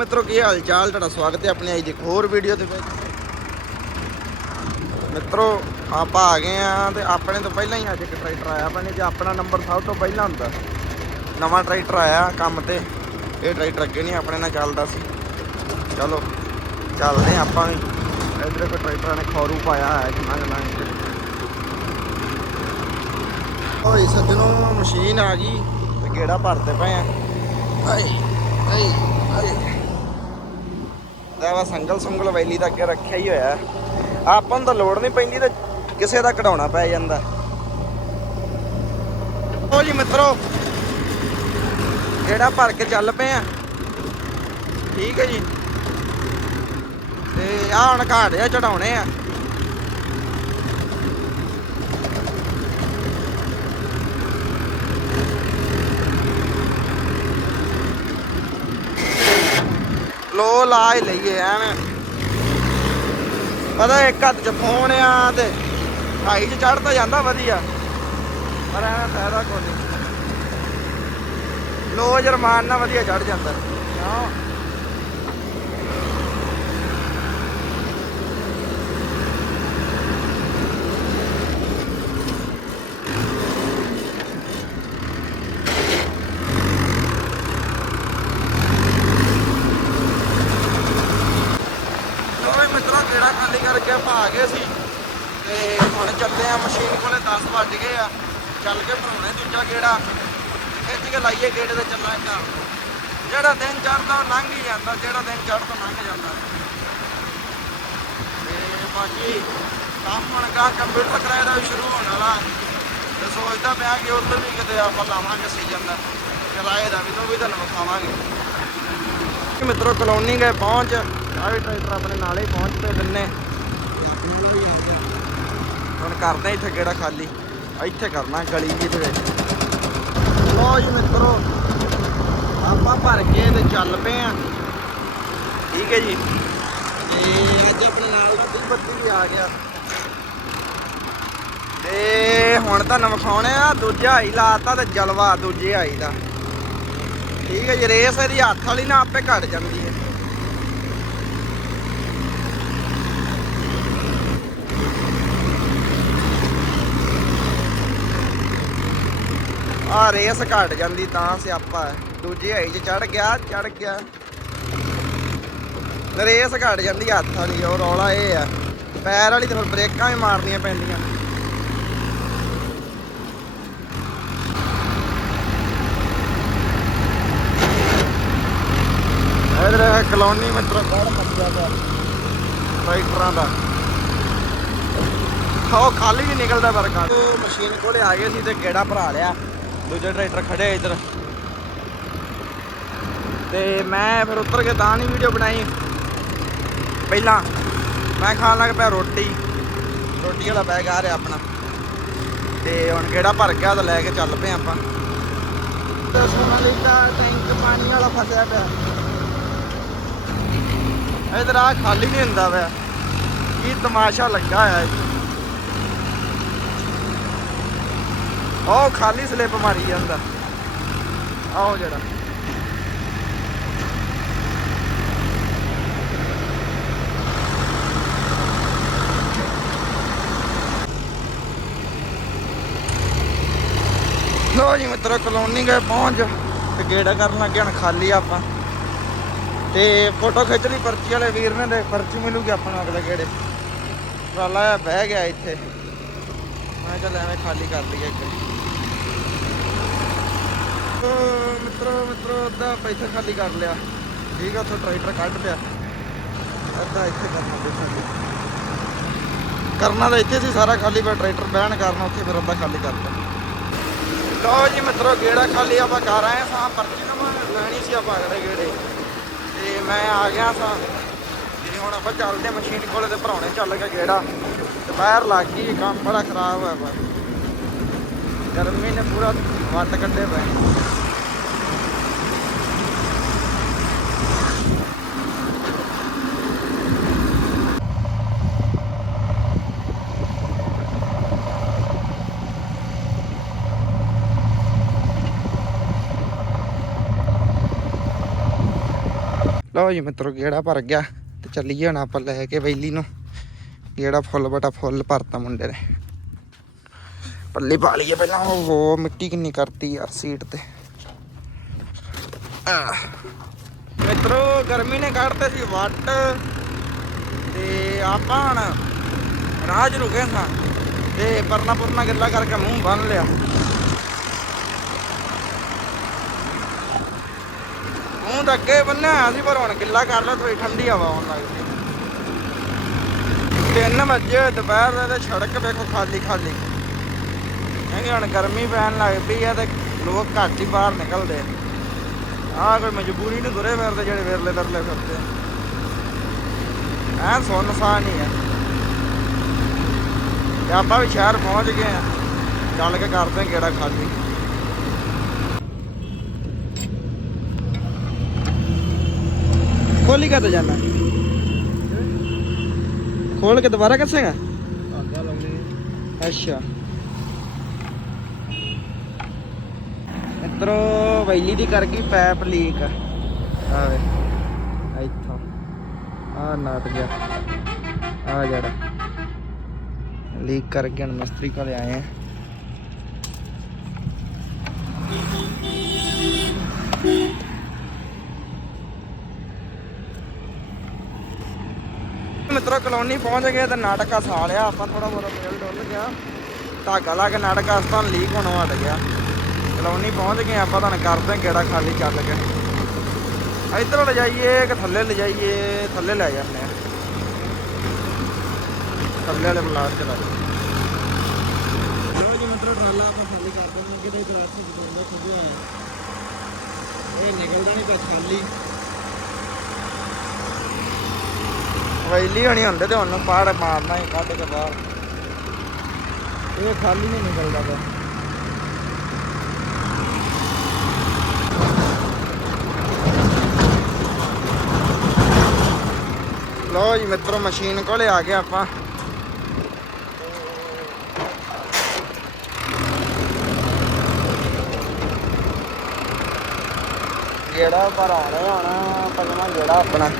ਮਿੱਤਰੋ, ਕੀ ਹਾਲ ਚਾਲ? ਤੁਹਾਡਾ ਸਵਾਗਤ ਹੈ ਆਪਣੇ ਅੱਜ ਦੀ ਇੱਕ ਹੋਰ ਵੀਡੀਓ ਦੇ ਵਿੱਚ ਮਿੱਤਰੋ, ਆਪਾਂ ਆ ਗਏ ਆ ਤੇ ਆਪਣੇ ਤੋਂ ਪਹਿਲਾਂ ਹੀ ਅੱਜ ਇੱਕ ਟਰੈਕਟਰ ਆਇਆ ਆਪਣੇ ਜੇ ਆਪਣਾ ਨੰਬਰ ਸਭ ਤੋਂ ਪਹਿਲਾਂ ਹੁੰਦਾ। ਨਵਾਂ ਟਰੈਕਟਰ ਆਇਆ ਕੰਮ ਤੇ। ਇਹ ਟਰੈਕਟਰ ਅੱਗੇ ਨਹੀਂ, ਆਪਣੇ ਨਾਲ ਚੱਲਦਾ ਸੀ। ਚਲੋ, ਚੱਲਦੇ ਆਪਾਂ ਵੀ। ਇਧਰ ਕੋ ਟਰੈਕਟਰਾਂ ਨੇ ਖੌਰੂ ਪਾਇਆ ਹੈ ਕਿੰਨਾ ਕਿੰਨਾ ਓਏ ਸੱਜਣੋ, ਮਸ਼ੀਨ ਆ ਗਈ ਤੇ ਗੇੜਾ ਭਰਦੇ ਪਏ ਆ। ਆਏ ਆਏ ਆਏ। ਵਾ, ਸੰਗਲ ਸੰਗਲ ਵੈਲੀ ਦਾ ਅੱਗੇ ਰੱਖਿਆ ਹੀ ਹੋਇਆ। ਆਪਾਂ ਨੂੰ ਤਾਂ ਲੋੜ ਨਹੀਂ ਪੈਂਦੀ ਤੇ ਕਿਸੇ ਦਾ ਕਢਾਉਣਾ ਪੈ ਜਾਂਦਾ। ਓ ਜੀ ਮਿੱਤਰੋ, ਗੇੜਾ ਭਰ ਕੇ ਚੱਲ ਪਏ ਆ। ਠੀਕ ਹੈ ਜੀ। ਤੇ ਆਹ ਹੁਣ ਘਾੜੇ ਆ ਚੜਾਉਣੇ ਆ। ਲੋ ਲਾਜ ਲਈਏ, ਐਵੇਂ। ਪਤਾ ਇੱਕ ਹੱਥ 'ਚ ਫੋਨ ਆ ਤੇ ਹਾਈ 'ਚ ਚੜ ਤਾਂ ਜਾਂਦਾ ਵਧੀਆ। ਪਰ ਐਵੇਂ ਫਾਇਦਾ ਕੋਈ ਨਹੀਂ। ਲੋ ਜਰਮਾਨ ਨਾਲ ਵਧੀਆ ਚੜ ਜਾਂਦਾ। ਹਾਂ ਲੋਏ ਮਿੱਤਰੋ ਕਿਹੜਾ ਖਾਲੀ ਕਰਕੇ ਆਪਾਂ ਆ ਗਏ ਸੀ। ਤੇ ਹੁਣ ਚੱਲਦੇ ਆ ਮਸ਼ੀਨ ਕੋਲੇ 10 ਵੱਜ ਗਏ ਆ। ਚੱਲ ਕੇ ਭਰਾਉਣੇ ਦੂਜਾ ਗੇੜਾ। ਖਿੱਚ ਕੇ ਲਾਈਏ ਗੇੜੇ ਤੇ ਚੱਲਾਂ ਘਰ ਜਿਹੜਾ ਦਿਨ ਚੜਦਾ ਉਹ ਲੰਘ ਹੀ ਜਾਂਦਾ, ਜਿਹੜਾ ਦਿਨ ਚੜਦਾ ਲੰਘ ਜਾਂਦਾ। ਤੇ ਬਾਕੀ ਕੰਮ ਹੁਣ ਕੰਪਿਊਟਰ ਕਿਰਾਏ ਦਾ ਵੀ ਸ਼ੁਰੂ ਹੋਣ ਵਾਲਾ। ਤੇ ਸੋਚਦਾ ਪਿਆ ਕਿ ਉੱਧਰ ਵੀ ਕਿਤੇ ਆਪਾਂ ਲਾਵਾਂਗੇ ਸੀਜ਼ਨ ਦਾ। ਕਿਰਾਏ ਦਾ ਵੀ ਤੋਂ ਵੀ ਤੁਹਾਨੂੰ ਵਿਖਾਵਾਂਗੇ ਮਿੱਤਰੋ, ਕਲੋਨੀ ਗਏ ਪਹੁੰਚ। ਆ ਵੀ ਟਰੈਕਟਰ ਆਪਣੇ ਨਾਲੇ ਹੀ ਪਹੁੰਚਦੇ ਦਿੰਨੇ ਹੁਣ ਕਰਦੇ ਇੱਥੇ ਕਿਹੜਾ ਖਾਲੀ। ਇੱਥੇ ਕਰਨਾ ਗਲੀ ਜੀ ਦੇ ਵਿੱਚ। ਲੋ ਜੀ ਮਿੱਤਰੋ, ਆਪਾਂ ਭਰ ਕੇ ਤੇ ਚੱਲ ਪਏ ਆ। ਠੀਕ ਹੈ ਜੀ। ਤੇ ਅੱਜ ਆਪਣੇ ਨਾਲ ਦਾ ਦੀ ਬੱਤੀ ਵੀ ਆ ਗਿਆ। ਤੇ ਹੁਣ ਤੁਹਾਨੂੰ ਵਿਖਾਉਣੇ ਆ, ਦੂਜਾ ਹਾਈ ਲਾਤਾ ਤੇ ਜਲਵਾ ਦੂਜੇ ਹਾਈ ਦਾ। ਠੀਕ ਹੈ ਜੀ, ਰੇਸ ਇਹਦੀ ਹੱਥ ਵਾਲੀ ਨਾ ਆਪੇ ਘਟ ਜਾਂਦੀ ਹੈ। ਆ ਰੇਸ ਘਟ ਜਾਂਦੀ ਤਾਂ ਸਿਆਪਾ ਹੈ। ਦੂਜੀ ਹਾਈ 'ਚ ਚੜ ਗਿਆ ਚੜ ਗਿਆ। ਰੇਸ ਘਟ ਜਾਂਦੀ ਹੱਥਾਂ ਦੀ, ਉਹ ਰੌਲਾ ਇਹ ਆ ਪੈਰ ਵਾਲੀ ਤੇ ਬ੍ਰੇਕਾਂ ਵੀ ਮਾਰਨੀਆਂ ਪੈਂਦੀਆਂ। ਇਧਰ ਕਲੋਨੀ ਮਿੱਤਰ ਕੋਲ ਮੱਜਾ ਪਿਆ। ਟਰੈਕਟਰਾਂ ਦਾ। ਉਹ ਖਾਲੀ ਨਹੀਂ ਨਿਕਲਦਾ ਵਰਗਾ ਮਸ਼ੀਨ ਕੋਲੇ ਆ ਗਏ ਸੀ ਤੇ ਗੇੜਾ ਭਰਾ ਲਿਆ। ਦੂਜੇ ਟਰੈਕਟਰ ਖੜੇ ਇਧਰ। ਤੇ ਮੈਂ ਫਿਰ ਉੱਤਰ ਕੇ ਤਾਂ ਨਹੀਂ ਵੀਡੀਓ ਬਣਾਈ। ਪਹਿਲਾਂ ਮੈਂ ਖਾਣ ਲੱਗ ਪਿਆ ਰੋਟੀ। ਰੋਟੀ ਵਾਲਾ ਬੈਗ ਆ ਰਿਹਾ ਆਪਣਾ। ਤੇ ਹੁਣ ਗੇੜਾ ਭਰ ਗਿਆ ਤਾਂ ਲੈ ਕੇ ਚੱਲ ਪਏ ਆਪਾਂ। ਤੇ ਸੋਨਾਲੀ ਦਾ ਟੈਂਕ ਪਾਣੀ ਵਾਲਾ ਫਸਿਆ ਪਿਆ। ਇਧਰ ਆ ਖਾਲੀ ਨਹੀਂ ਹੁੰਦਾ ਪਿਆ। ਕੀ ਤਮਾਸ਼ਾ ਲੱਗਾ ਹੋਇਆ ਇੱਥੇ। ਉਹ ਖਾਲੀ ਸਲਿੱਪ ਮਾਰੀ ਜਾਂਦਾ। ਆਓ ਜਿਹੜਾ। ਲੋ ਜੀ ਮਿੱਤਰੋ ਕਲੋਨੀ ਗਏ ਪਹੁੰਚ। ਤੇ ਗੇੜਾ ਕਰਨ ਲੱਗੇ ਹੁਣ ਖਾਲੀ ਆਪਾਂ। ਤੇ ਫੋਟੋ ਖਿੱਚ ਲਈ ਪਰਚੀ ਵਾਲੇ ਵੀਰ ਨੇ ਤੇ ਪਰਚੀ ਮਿਲੂਗੀ ਆਪਾਂ ਨੂੰ ਅਗਲੇ ਗੇੜੇ। ਟਰਾਲਾ ਜਿਹਾ ਬਹਿ ਗਿਆ ਇੱਥੇ। ਮੈਂ ਚੱਲ ਐਵੇਂ ਖਾਲੀ ਕਰ ਲਈਏ ਇੱਕ। ਉਹ ਮਿੱਤਰੋ ਮਿੱਤਰੋ, ਅੱਧਾ ਪੈਸਾ ਖਾਲੀ ਕਰ ਲਿਆ। ਠੀਕ ਆ, ਉੱਥੋਂ ਟਰੈਕਟਰ ਕੱਢ ਪਿਆ। ਅੱਧਾ ਇੱਥੇ ਕਰਨਾ ਪਿਆ ਕਰਨਾ ਤਾਂ ਇੱਥੇ ਸੀ ਸਾਰਾ ਖਾਲੀ, ਪਰ ਟਰੈਕਟਰ ਬਹਿਣ ਕਾਰਨ ਉੱਥੇ ਫਿਰ ਅੱਧਾ ਖਾਲੀ ਕਰਤਾ ਲਓ ਜੀ ਮਿੱਤਰੋ, ਗੇੜਾ ਖਾਲੀ ਆਪਾਂ ਕਰ ਆਏ ਸਾਂ। ਪਰਚੀ ਨਵਾਂ ਲੈਣੀ ਸੀ ਆਪਾਂ ਅਗਲੇ ਗੇੜੇ। ਤੇ ਮੈਂ ਆ ਗਿਆ ਸਾਂ। ਤੇ ਹੁਣ ਆਪਾਂ ਚੱਲਦੇ ਹਾਂ ਮਸ਼ੀਨ ਕੋਲੇ ਤੇ ਭਰਾਉਣੇ ਚੱਲ ਗਿਆ ਗੇੜਾ। ਦੁਪਹਿਰ ਲੱਗ ਗਈ ਕੰਮ ਬੜਾ ਖਰਾਬ ਹੋਇਆ ਵਾ। ਗਰਮੀ ਨੇ ਪੂਰਾ ਵੱਟ ਕੱਢੇ ਪਏ। ਲਓ ਜੀ ਮਿੱਤਰੋ, ਗੇੜਾ ਭਰ ਗਿਆ ਤੇ ਚੱਲੀਏ ਹੁਣ ਆਪਾਂ ਲੈ ਕੇ ਵੈਲੀ ਨੂੰ। ਜਿਹੜਾ ਫੁੱਲ ਬਟਾ ਫੁੱਲ ਭਰਤਾ ਮੁੰਡੇ ਨੇ। ਪੱਲੀ ਪਾ ਲਈਏ ਪਹਿਲਾਂ। ਉਹ ਮਿੱਟੀ ਕਿੰਨੀ ਕਰਤੀ ਯਾਰ ਸੀਟ ਤੇ। ਆਹ। ਮਿੱਤਰੋ, ਗਰਮੀ ਨੇ ਕੱਢਤੇ ਸੀ ਵੱਟ। ਤੇ ਆਪਾਂ ਹੁਣ ਰਾਹ 'ਚ ਰੁਕੇ ਸਾਂ ਤੇ ਪਰਨਾ ਪੁਰਨਾ ਗਿੱਲਾ ਕਰਕੇ ਮੂੰਹ ਬੰਨ ਲਿਆ। ਮੂੰਹ ਤਾਂ ਅੱਗੇ ਬੰਨਿਆ ਹੋਇਆ ਸੀ, ਪਰ ਹੁਣ ਗਿੱਲਾ ਕਰ ਲਿਆ ਥੋੜੀ ਠੰਡੀ ਹਵਾ ਆਉਣ ਲੱਗ ਪਈ। ਤਿੰਨ ਵਜੇ ਦੁਪਹਿਰ ਦੇ ਤੇ ਸੜਕ ਵੇਖੋ ਖਾਲੀ ਖਾਲੀ। ਕਹਿੰਦੇ ਹੁਣ ਗਰਮੀ ਪੈਣ ਲੱਗ ਪਈ ਆ ਤੇ ਲੋਕ ਘੱਟ ਹੀ ਬਾਹਰ ਨਿਕਲਦੇ ਆ। ਕੋਈ ਮਜਬੂਰੀ ਨੂੰ ਤੁਰੇ ਫਿਰਦੇ ਜਿਹੜੇ ਵਿਰਲੇ ਤਰਲੇ ਫਿਰਦੇ ਐ ਸੁੰਨਸਾਨ ਹੀ ਆ। ਤੇ ਆਪਾਂ ਵੀ ਸ਼ਹਿਰ ਪਹੁੰਚ ਗਏ ਆ। ਚੱਲ ਕੇ ਕਰਦੇ ਆ ਗੇੜਾ ਖਾਲੀ। ਖੋਲੀ ਕਦ ਜਾਣਾ? ਖੋਲ ਕੇ ਦੁਬਾਰਾ ਲਾਉਣੀ ਅੱਛਾ। ਮਿੱਤਰੋ ਵੈਲੀ ਦੀ ਕਰ ਗਈ ਪੈਪ ਲੀਕ। ਆਵੇ ਇੱਥੋਂ। ਆ ਨਾਟ ਗਿਆ। ਆ ਜਿਹੜਾ ਲੀਕ ਕਰ ਗਿਆ ਮਿਸਤਰੀ ਕੋਲੇ ਆਏ ਆ। ਮਿੱਤਰੋ, ਕਲੋਨੀ ਪਹੁੰਚ ਗਏ ਤੇ ਨਾਟਕਾ ਸਾ ਲਿਆ। ਆਪਾਂ ਥੋੜਾ ਬੋਰਾ ਮੇਲ ਡੁੱਲ ਗਿਆ। ਧਾਗਾ ਲਾ ਕੇ ਨਾਟਕਾ ਅਸਤਾਨ ਲੀਕ ਹੋਣੋਂ ਹਟ ਗਿਆ। ਕਲੋਨੀ ਪਹੁੰਚ ਗਏ, ਆਪਾਂ ਤੁਹਾਨੂੰ ਕਰਦੇ ਗੇੜਾ ਖਾਲੀ ਚੱਲ ਕੇ। ਇੱਧਰੋਂ ਲੈ ਕਿ ਥੱਲੇ ਲੈ ਥੱਲੇ ਲੈ ਜਾਂਦੇ ਆ ਥੱਲੇ ਵਾਲੇ ਬਲਾਕ ਚ ਲਾ ਲੋ ਜੀ ਮਿੱਤਰੋ, ਟਰਾਲਾ ਆਪਾਂ ਖਾਲੀ ਕਰ ਦਿੰਦੇ ਕਿਤੇ ਇਧਰ ਆਸੀ ਖੁੱਜਿਆ ਹੋਇਆ। ਇਹ ਨਿਕਲਦਾ ਨਹੀਂ ਤਾਂ ਖਾਲੀ। ਵੈਲੀ ਹੋਣੀ ਹੁੰਦੇ ਤੇ ਉਹਨੂੰ ਪਾੜ ਮਾਰਨਾ ਹੀ ਕੱਢ ਕੇ ਬਾਹਰ। ਇਹ ਖਾਲੀ ਨਹੀਂ ਨਿਕਲਦਾ ਪਿਆ। ਲੋ ਜੀ ਮਿੱਤਰੋ, ਮਸ਼ੀਨ ਕੋਲੇ ਆ ਗਏ ਆਪਾਂ। ਗੇੜਾ ਪਰ ਆ ਰਿਹਾ ਹੁਣ ਪੰਜਵਾਂ ਗੇੜਾ ਆਪਣਾ।